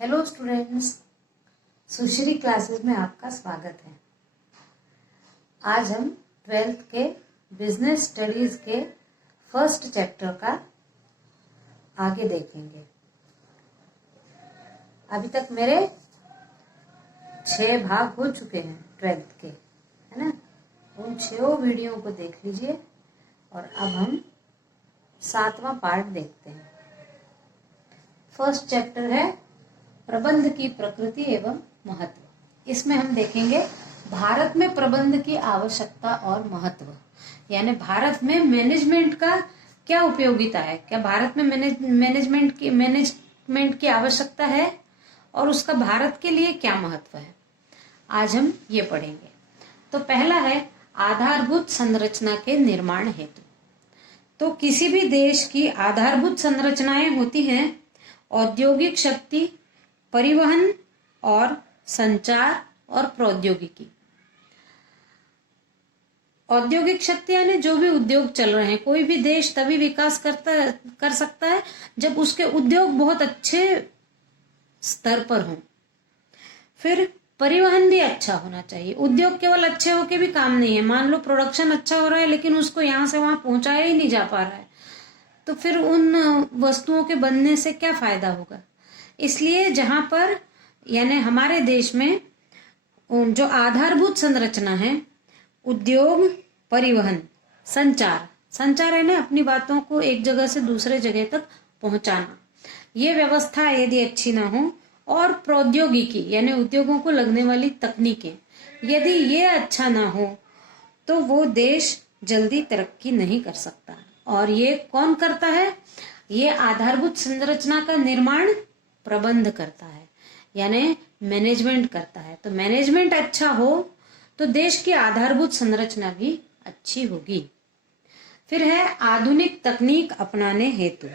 Hello students, सुश्री classes में आपका स्वागत है। आज हम 12th के बिजनेस स्टडीज के फर्स्ट चैप्टर का आगे देखेंगे। अभी तक मेरे 6 भाग हो चुके हैं 12th के, है ना। उन 6 वीडियो को देख लीजिए और अब हम 7वां पार्ट देखते हैं। फर्स्ट चैप्टर है प्रबंध की प्रकृति एवं महत्व। इसमें हम देखेंगे भारत में प्रबंध की आवश्यकता और महत्व, यानी भारत में मैनेजमेंट का क्या उपयोगिता है, क्या भारत में मैनेजमेंट की आवश्यकता है और उसका भारत के लिए क्या महत्व है। आज हम ये पढ़ेंगे। तो पहला है आधारभूत संरचना के निर्माण हेतु। तो किसी भी देश की आधारभूत संरचनाएं होती हैं औद्योगिक शक्ति, परिवहन और संचार और प्रौद्योगिकी। औद्योगिक शक्ति यानी जो भी उद्योग चल रहे हैं। कोई भी देश तभी विकास कर सकता है जब उसके उद्योग बहुत अच्छे स्तर पर हों। फिर परिवहन भी अच्छा होना चाहिए। उद्योग केवल अच्छे होके भी काम नहीं है। मान लो प्रोडक्शन अच्छा हो रहा है लेकिन उसको यहाँ से वहां पहुंचाया ही नहीं जा पा रहा है, तो फिर उन वस्तुओं के बनने से क्या फायदा होगा। इसलिए जहां पर यानी हमारे देश में जो आधारभूत संरचना है, उद्योग, परिवहन, संचार है ना, अपनी बातों को एक जगह से दूसरे जगह तक पहुंचाना, ये व्यवस्था यदि अच्छी ना हो, और प्रौद्योगिकी यानी उद्योगों को लगने वाली तकनीकें यदि ये अच्छा ना हो तो वो देश जल्दी तरक्की नहीं कर सकता। और ये कौन करता है? ये आधारभूत संरचना का निर्माण प्रबंध करता है, यानी मैनेजमेंट करता है। तो मैनेजमेंट अच्छा हो तो देश की आधारभूत संरचना भी अच्छी होगी। फिर है आधुनिक तकनीक अपनाने हेतु।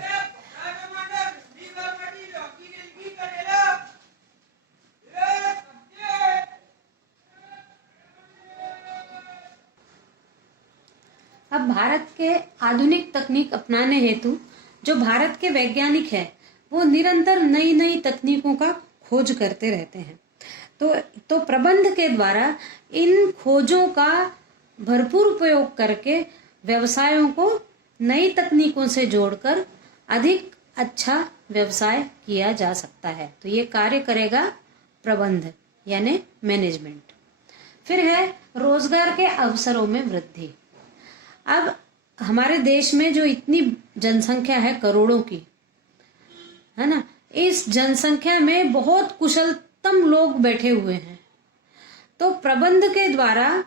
अब भारत के आधुनिक तकनीक अपनाने हेतु जो भारत के वैज्ञानिक है वो निरंतर नई नई तकनीकों का खोज करते रहते हैं। तो प्रबंध के द्वारा इन खोजों का भरपूर उपयोग करके व्यवसायों को नई तकनीकों से जोड़कर अधिक अच्छा व्यवसाय किया जा सकता है। तो ये कार्य करेगा प्रबंध यानी मैनेजमेंट। फिर है रोजगार के अवसरों में वृद्धि। अब हमारे देश में जो इतनी जनसंख्या है, करोड़ों की, है ना, इस जनसंख्या में बहुत कुशलतम लोग बैठे हुए हैं। तो प्रबंध के द्वारा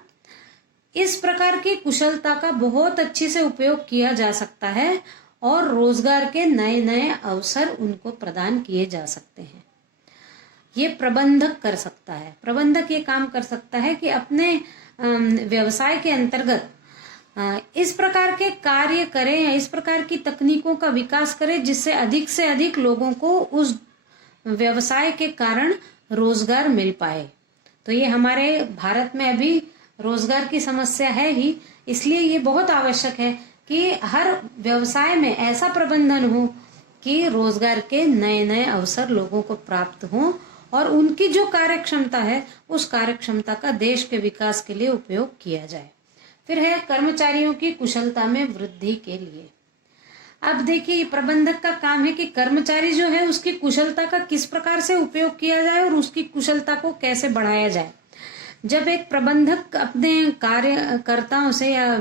इस प्रकार की कुशलता का बहुत अच्छे से उपयोग किया जा सकता है और रोजगार के नए नए अवसर उनको प्रदान किए जा सकते हैं। ये प्रबंधक कर सकता है। प्रबंधक ये काम कर सकता है कि अपने व्यवसाय के अंतर्गत इस प्रकार के कार्य करें या इस प्रकार की तकनीकों का विकास करें जिससे अधिक से अधिक लोगों को उस व्यवसाय के कारण रोजगार मिल पाए। तो ये हमारे भारत में अभी रोजगार की समस्या है ही, इसलिए ये बहुत आवश्यक है कि हर व्यवसाय में ऐसा प्रबंधन हो कि रोजगार के नए नए अवसर लोगों को प्राप्त हों और उनकी जो कार्यक्षमता है उस कार्यक्षमता का देश के विकास के लिए उपयोग किया जाए। फिर है कर्मचारियों की कुशलता में वृद्धि के लिए। अब देखिए, प्रबंधक का काम है कि कर्मचारी जो है उसकी कुशलता का किस प्रकार से उपयोग किया जाए और उसकी कुशलता को कैसे बढ़ाया जाए। जब एक प्रबंधक अपने कार्यकर्ताओं से या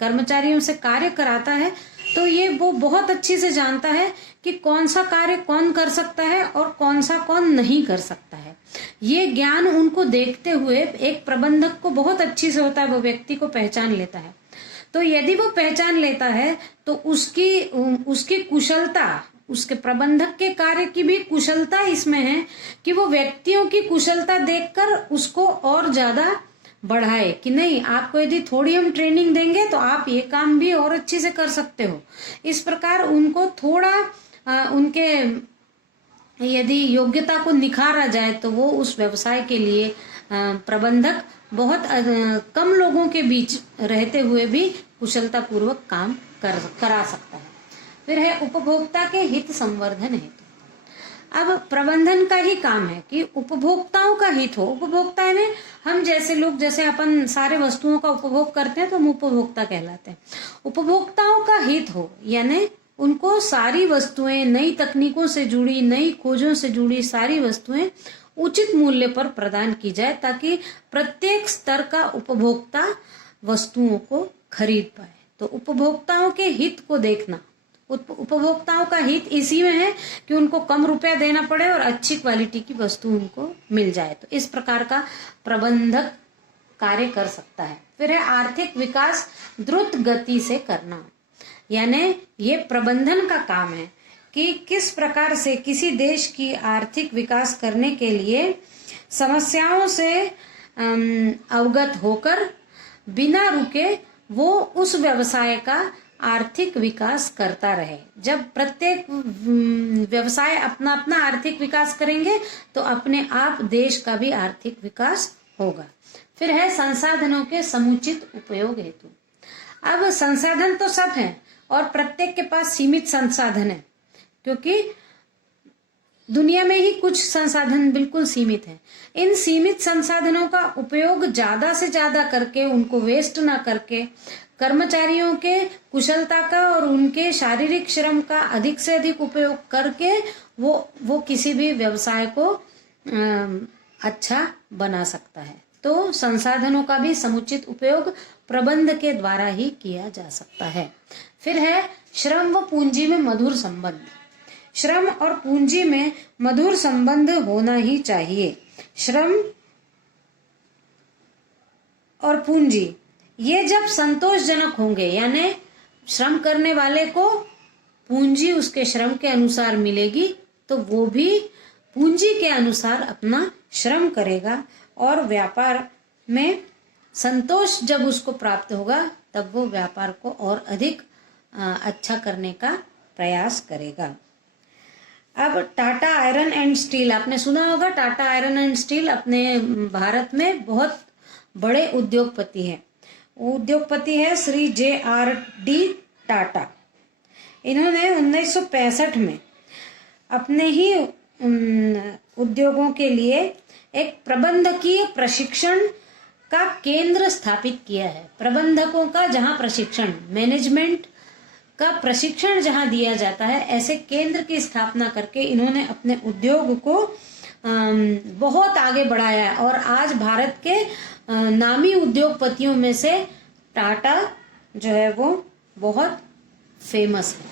कर्मचारियों से कार्य कराता है तो ये वो बहुत अच्छे से जानता है कि कौन सा कार्य कौन कर सकता है और कौन सा कौन नहीं कर सकता है। ये ज्ञान उनको देखते हुए एक प्रबंधक को बहुत अच्छी से होता है, वो व्यक्ति को पहचान लेता है। तो यदि वो पहचान लेता है तो उसकी कुशलता, उसके प्रबंधक के कार्य की भी कुशलता इसमें है कि वो व्यक्तियों की कुशलता देखकर उसको और ज्यादा बढ़ाए कि नहीं, आपको यदि थोड़ी हम ट्रेनिंग देंगे तो आप ये काम भी और अच्छे से कर सकते हो। इस प्रकार उनको थोड़ा उनके यदि योग्यता को निखारा जाए तो वो उस व्यवसाय के लिए प्रबंधक बहुत कम लोगों के बीच रहते हुए भी कुशलता पूर्वक काम करा सकता है। फिर है उपभोक्ता के हित संवर्धन हेतु। अब प्रबंधन का ही काम है कि उपभोक्ताओं का हित हो। उपभोक्ता यानी हम जैसे लोग, जैसे अपन सारे वस्तुओं का उपभोग करते हैं तो हम उपभोक्ता कहलाते हैं। उपभोक्ताओं का हित हो यानी उनको सारी वस्तुएं, नई तकनीकों से जुड़ी, नई खोजों से जुड़ी सारी वस्तुएं उचित मूल्य पर प्रदान की जाए ताकि प्रत्येक स्तर का उपभोक्ता वस्तुओं को खरीद पाए। तो उपभोक्ताओं के हित को देखना, उपभोक्ताओं का हित इसी में है कि उनको कम रुपया देना पड़े और अच्छी क्वालिटी की वस्तु उनको मिल जाए। तो इस प्रकार का प्रबंधक कार्य कर सकता है। फिर है आर्थिक विकास द्रुत गति से करना, यानी ये प्रबंधन का काम है कि किस प्रकार से किसी देश की आर्थिक विकास करने के लिए समस्याओं से अवगत होकर बिना रुके वो उस व्यवसाय का आर्थिक विकास करता रहे। जब प्रत्येक व्यवसाय अपना अपना आर्थिक विकास करेंगे तो अपने आप देश का भी आर्थिक विकास होगा। फिर है संसाधनों के समुचित उपयोग हेतु। अब संसाधन तो सब है और प्रत्येक के पास सीमित संसाधन है, क्योंकि दुनिया में ही कुछ संसाधन बिल्कुल सीमित हैं। इन सीमित संसाधनों का उपयोग ज्यादा से ज्यादा करके, उनको वेस्ट ना करके, कर्मचारियों के कुशलता का और उनके शारीरिक श्रम का अधिक से अधिक उपयोग करके वो किसी भी व्यवसाय को अच्छा बना सकता है। तो संसाधनों का भी समुचित उपयोग प्रबंध के द्वारा ही किया जा सकता है। फिर है श्रम व पूंजी में मधुर संबंध। श्रम और पूंजी में मधुर संबंध होना ही चाहिए। श्रम और पूंजी ये जब संतोषजनक होंगे, यानी श्रम करने वाले को पूंजी उसके श्रम के अनुसार मिलेगी तो वो भी पूंजी के अनुसार अपना श्रम करेगा और व्यापार में संतोष जब उसको प्राप्त होगा तब वो व्यापार को और अधिक अच्छा करने का प्रयास करेगा। अब टाटा आयरन एंड स्टील, आपने सुना होगा। टाटा आयरन एंड स्टील अपने भारत में बहुत बड़े उद्योगपति हैं। उद्योगपति है श्री JRD टाटा। इन्होंने 1965 में अपने ही उद्योगों के लिए एक प्रबंधकीय प्रशिक्षण का केंद्र स्थापित किया है। प्रबंधकों का जहां प्रशिक्षण, मैनेजमेंट का प्रशिक्षण जहां दिया जाता है, ऐसे केंद्र की स्थापना करके इन्होंने अपने उद्योग को बहुत आगे बढ़ाया है और आज भारत के नामी उद्योगपतियों में से टाटा जो है वो बहुत फेमस है।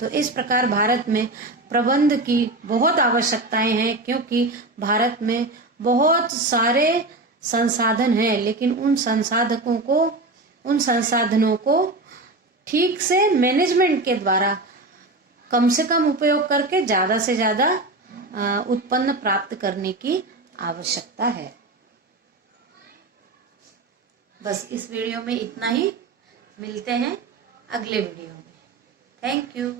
तो इस प्रकार भारत में प्रबंध की बहुत आवश्यकताएं हैं, क्योंकि भारत में बहुत सारे संसाधन हैं, लेकिन उन संसाधनों को ठीक से मैनेजमेंट के द्वारा कम से कम उपयोग करके ज्यादा से ज्यादा उत्पन्न प्राप्त करने की आवश्यकता है। बस इस वीडियो में इतना ही। मिलते हैं अगले वीडियो में। Thank you.